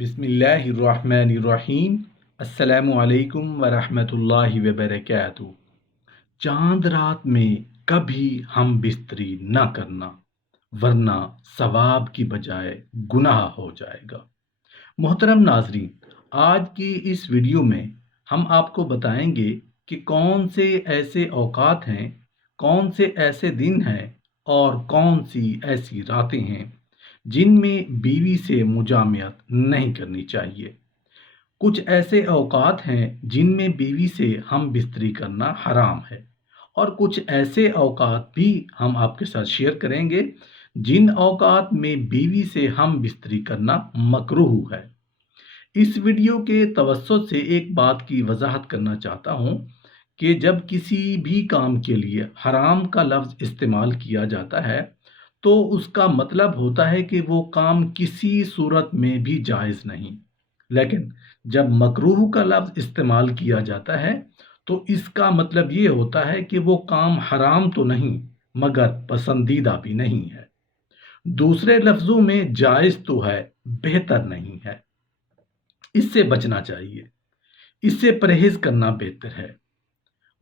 بسم اللہ الرحمن الرحیم۔ السلام علیکم ورحمۃ اللہ وبرکاتہ۔ چاند رات میں کبھی ہم بستری نہ کرنا، ورنہ ثواب کی بجائے گناہ ہو جائے گا۔ محترم ناظرین، آج کی اس ویڈیو میں ہم آپ کو بتائیں گے کہ کون سے ایسے اوقات ہیں، کون سے ایسے دن ہیں اور کون سی ایسی راتیں ہیں جن میں بیوی سے مجامعت نہیں کرنی چاہیے۔ کچھ ایسے اوقات ہیں جن میں بیوی سے ہم بستری کرنا حرام ہے، اور کچھ ایسے اوقات بھی ہم آپ کے ساتھ شیئر کریں گے جن اوقات میں بیوی سے ہم بستری کرنا مکروہ ہے۔ اس ویڈیو کے توسط سے ایک بات کی وضاحت کرنا چاہتا ہوں کہ جب کسی بھی کام کے لیے حرام کا لفظ استعمال کیا جاتا ہے تو اس کا مطلب ہوتا ہے کہ وہ کام کسی صورت میں بھی جائز نہیں، لیکن جب مکروہ کا لفظ استعمال کیا جاتا ہے تو اس کا مطلب یہ ہوتا ہے کہ وہ کام حرام تو نہیں مگر پسندیدہ بھی نہیں ہے۔ دوسرے لفظوں میں جائز تو ہے، بہتر نہیں ہے۔ اس سے بچنا چاہیے، اس سے پرہیز کرنا بہتر ہے۔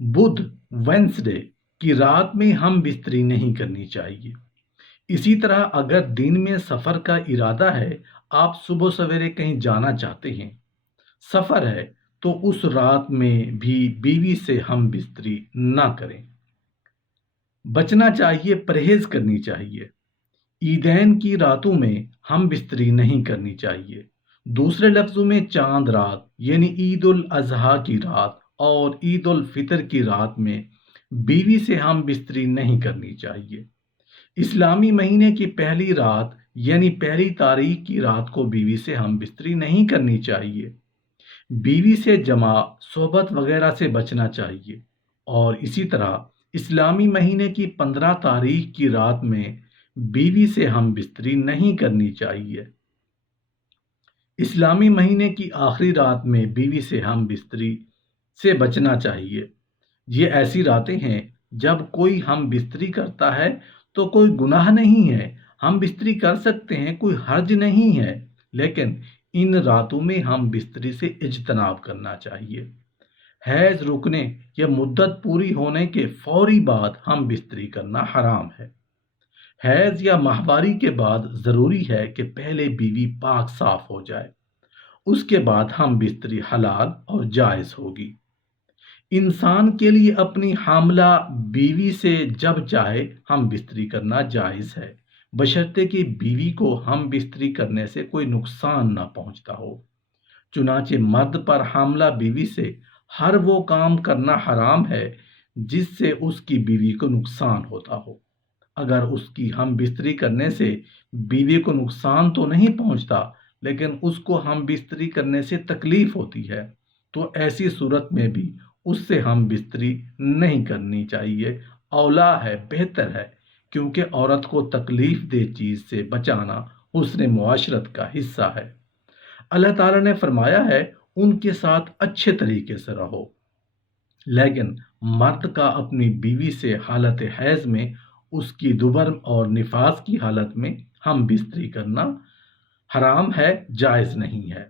بدھ وینسڈے کی رات میں ہم بستری نہیں کرنی چاہیے۔ اسی طرح اگر دن میں سفر کا ارادہ ہے، آپ صبح سویرے کہیں جانا چاہتے ہیں، سفر ہے، تو اس رات میں بھی بیوی سے ہم بستری نہ کریں۔ بچنا چاہیے، پرہیز کرنی چاہیے۔ عیدین کی راتوں میں ہم بستری نہیں کرنی چاہیے۔ دوسرے لفظوں میں چاند رات یعنی عید الاضحیٰ کی رات اور عید الفطر کی رات میں بیوی سے ہم بستری نہیں کرنی چاہیے۔ اسلامی مہینے کی پہلی رات یعنی پہلی تاریخ کی رات کو بیوی سے ہم بستری نہیں کرنی چاہیے۔ بیوی سے جمع، صحبت وغیرہ سے بچنا چاہیے، اور اسی طرح اسلامی مہینے کی 15 تاریخ کی رات میں بیوی سے ہم بستری نہیں کرنی چاہیے۔ اسلامی مہینے کی آخری رات میں بیوی سے ہم بستری سے بچنا چاہیے۔ یہ ایسی راتیں ہیں جب کوئی ہم بستری کرتا ہے تو کوئی گناہ نہیں ہے، ہم بستری کر سکتے ہیں، کوئی حرج نہیں ہے، لیکن ان راتوں میں ہم بستری سے اجتناب کرنا چاہیے۔ حیض رکنے یا مدت پوری ہونے کے فوری بعد ہم بستری کرنا حرام ہے۔ حیض یا ماہواری کے بعد ضروری ہے کہ پہلے بیوی پاک صاف ہو جائے، اس کے بعد ہم بستری حلال اور جائز ہوگی۔ انسان کے لیے اپنی حاملہ بیوی سے جب چاہے ہم بستری کرنا جائز ہے، بشرطے کہ بیوی کو ہم بستری کرنے سے کوئی نقصان نہ پہنچتا ہو۔ چنانچہ مرد پر حاملہ بیوی سے ہر وہ کام کرنا حرام ہے جس سے اس کی بیوی کو نقصان ہوتا ہو۔ اگر اس کی ہم بستری کرنے سے بیوی کو نقصان تو نہیں پہنچتا، لیکن اس کو ہم بستری کرنے سے تکلیف ہوتی ہے، تو ایسی صورت میں بھی اس سے ہم بستری نہیں کرنی چاہیے۔ اولا ہے، بہتر ہے، کیونکہ عورت کو تکلیف دہ چیز سے بچانا حسن معاشرت کا حصہ ہے۔ اللہ تعالیٰ نے فرمایا ہے ان کے ساتھ اچھے طریقے سے رہو، لیکن مرد کا اپنی بیوی سے حالت حیض میں، اس کی دبر اور نفاس کی حالت میں ہم بستری کرنا حرام ہے، جائز نہیں ہے۔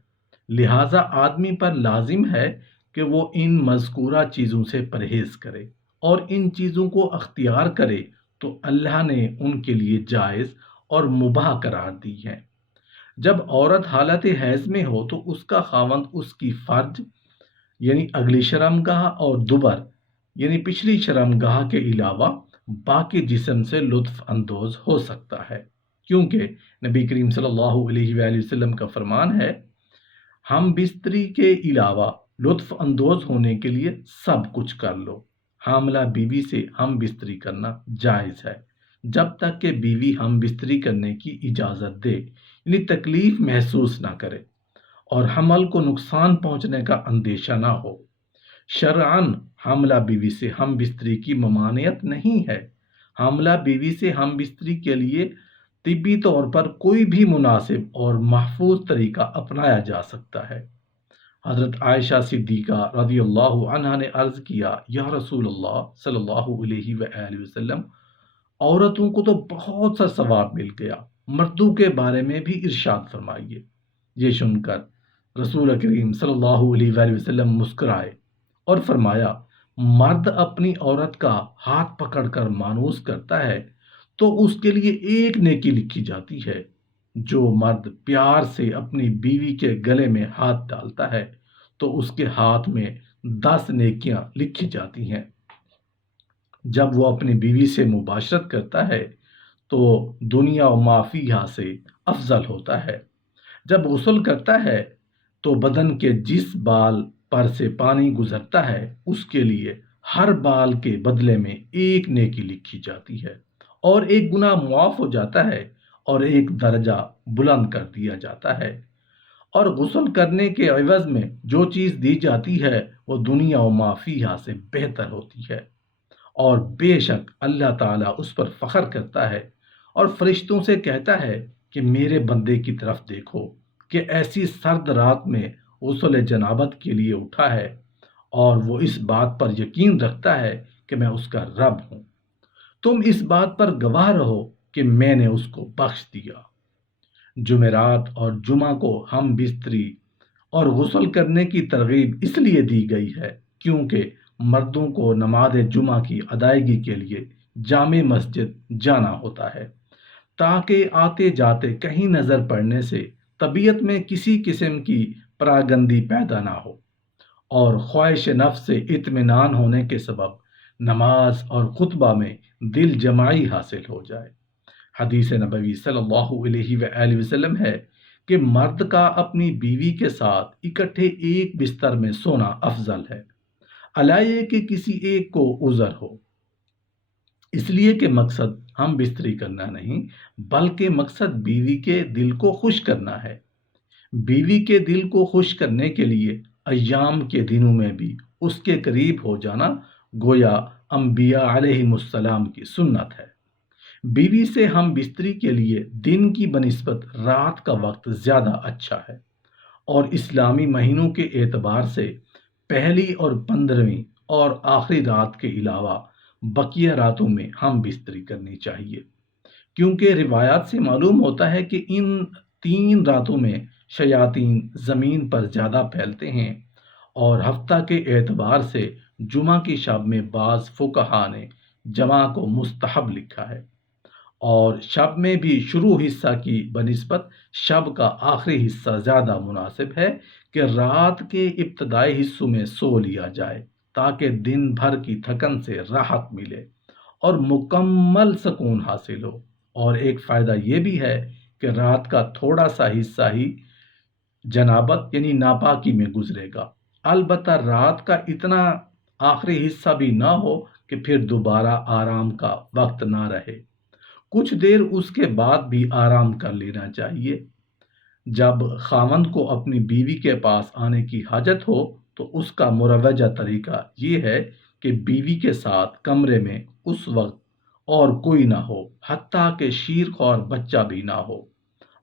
لہٰذا آدمی پر لازم ہے کہ وہ ان مذکورہ چیزوں سے پرہیز کرے اور ان چیزوں کو اختیار کرے تو اللہ نے ان کے لیے جائز اور مباح قرار دی ہے۔ جب عورت حالت حیض میں ہو تو اس کا خاوند اس کی فرج یعنی اگلی شرمگاہ اور دبر یعنی پچھلی شرمگاہ کے علاوہ باقی جسم سے لطف اندوز ہو سکتا ہے، کیونکہ نبی کریم صلی اللہ علیہ وآلہ وسلم کا فرمان ہے، ہم بستری کے علاوہ لطف اندوز ہونے کے لیے سب کچھ کر لو۔ حاملہ بیوی سے ہم بستری کرنا جائز ہے جب تک کہ بیوی ہم بستری کرنے کی اجازت دے، یعنی تکلیف محسوس نہ کرے اور حمل کو نقصان پہنچنے کا اندیشہ نہ ہو۔ شرعاً حاملہ بیوی سے ہم بستری کی ممانعت نہیں ہے۔ حاملہ بیوی سے ہم بستری کے لیے طبی طور پر کوئی بھی مناسب اور محفوظ طریقہ اپنایا جا سکتا ہے۔ حضرت عائشہ صدیقہ رضی اللہ عنہا نے عرض کیا، یا رسول اللہ صلی اللہ علیہ وآلہ وسلم، عورتوں کو تو بہت سا ثواب مل گیا، مردوں کے بارے میں بھی ارشاد فرمائیے۔ یہ سن کر رسول کریم صلی اللہ علیہ وآلہ وسلم مسکرائے اور فرمایا، مرد اپنی عورت کا ہاتھ پکڑ کر مانوس کرتا ہے تو اس کے لیے ایک نیکی لکھی جاتی ہے، جو مرد پیار سے اپنی بیوی کے گلے میں ہاتھ ڈالتا ہے تو اس کے ہاتھ میں 10 نیکیاں لکھی جاتی ہیں۔ جب وہ اپنی بیوی سے مباشرت کرتا ہے تو دنیا و ما فیہا سے افضل ہوتا ہے۔ جب غسل کرتا ہے تو بدن کے جس بال پر سے پانی گزرتا ہے اس کے لیے ہر بال کے بدلے میں ایک نیکی لکھی جاتی ہے، اور ایک گناہ معاف ہو جاتا ہے اور ایک درجہ بلند کر دیا جاتا ہے۔ اور غسل کرنے کے عوض میں جو چیز دی جاتی ہے وہ دنیا و ما فیہا سے بہتر ہوتی ہے، اور بے شک اللہ تعالیٰ اس پر فخر کرتا ہے اور فرشتوں سے کہتا ہے کہ میرے بندے کی طرف دیکھو کہ ایسی سرد رات میں غسل جنابت کے لیے اٹھا ہے، اور وہ اس بات پر یقین رکھتا ہے کہ میں اس کا رب ہوں۔ تم اس بات پر گواہ رہو کہ میں نے اس کو بخش دیا۔ جمعرات اور جمعہ کو ہم بستری اور غسل کرنے کی ترغیب اس لیے دی گئی ہے کیونکہ مردوں کو نماز جمعہ کی ادائیگی کے لیے جامع مسجد جانا ہوتا ہے، تاکہ آتے جاتے کہیں نظر پڑنے سے طبیعت میں کسی قسم کی پراگندی پیدا نہ ہو، اور خواہش نفس سے اطمینان ہونے کے سبب نماز اور خطبہ میں دل جمائی حاصل ہو جائے۔ حدیث نبوی صلی اللہ علیہ وآلہ وسلم ہے کہ مرد کا اپنی بیوی کے ساتھ اکٹھے ایک بستر میں سونا افضل ہے، علاوہ کہ کسی ایک کو عذر ہو۔ اس لیے کہ مقصد ہم بستری کرنا نہیں بلکہ مقصد بیوی کے دل کو خوش کرنا ہے۔ بیوی کے دل کو خوش کرنے کے لیے ایام کے دنوں میں بھی اس کے قریب ہو جانا گویا انبیاء علیہم السلام کی سنت ہے۔ بیوی سے ہم بستری کے لیے دن کی بنسبت رات کا وقت زیادہ اچھا ہے، اور اسلامی مہینوں کے اعتبار سے پہلی اور 15ویں اور آخری رات کے علاوہ بقیہ راتوں میں ہم بستری کرنی چاہیے، کیونکہ روایات سے معلوم ہوتا ہے کہ ان 3 راتوں میں شیاطین زمین پر زیادہ پھیلتے ہیں، اور ہفتہ کے اعتبار سے جمعہ کی شب میں بعض فقہا نے جمعہ کو مستحب لکھا ہے، اور شب میں بھی شروع حصہ کی بنسبت شب کا آخری حصہ زیادہ مناسب ہے کہ رات کے ابتدائی حصوں میں سو لیا جائے تاکہ دن بھر کی تھکن سے راحت ملے اور مکمل سکون حاصل ہو۔ اور ایک فائدہ یہ بھی ہے کہ رات کا تھوڑا سا حصہ ہی جنابت یعنی ناپاکی میں گزرے گا، البتہ رات کا اتنا آخری حصہ بھی نہ ہو کہ پھر دوبارہ آرام کا وقت نہ رہے، کچھ دیر اس کے بعد بھی آرام کر لینا چاہیے۔ جب خاوند کو اپنی بیوی کے پاس آنے کی حاجت ہو تو اس کا مروجہ طریقہ یہ ہے کہ بیوی کے ساتھ کمرے میں اس وقت اور کوئی نہ ہو، حتیٰ کہ شیرخوار بچہ بھی نہ ہو۔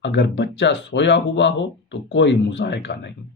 اگر بچہ سویا ہوا ہو تو کوئی مضائقہ نہیں۔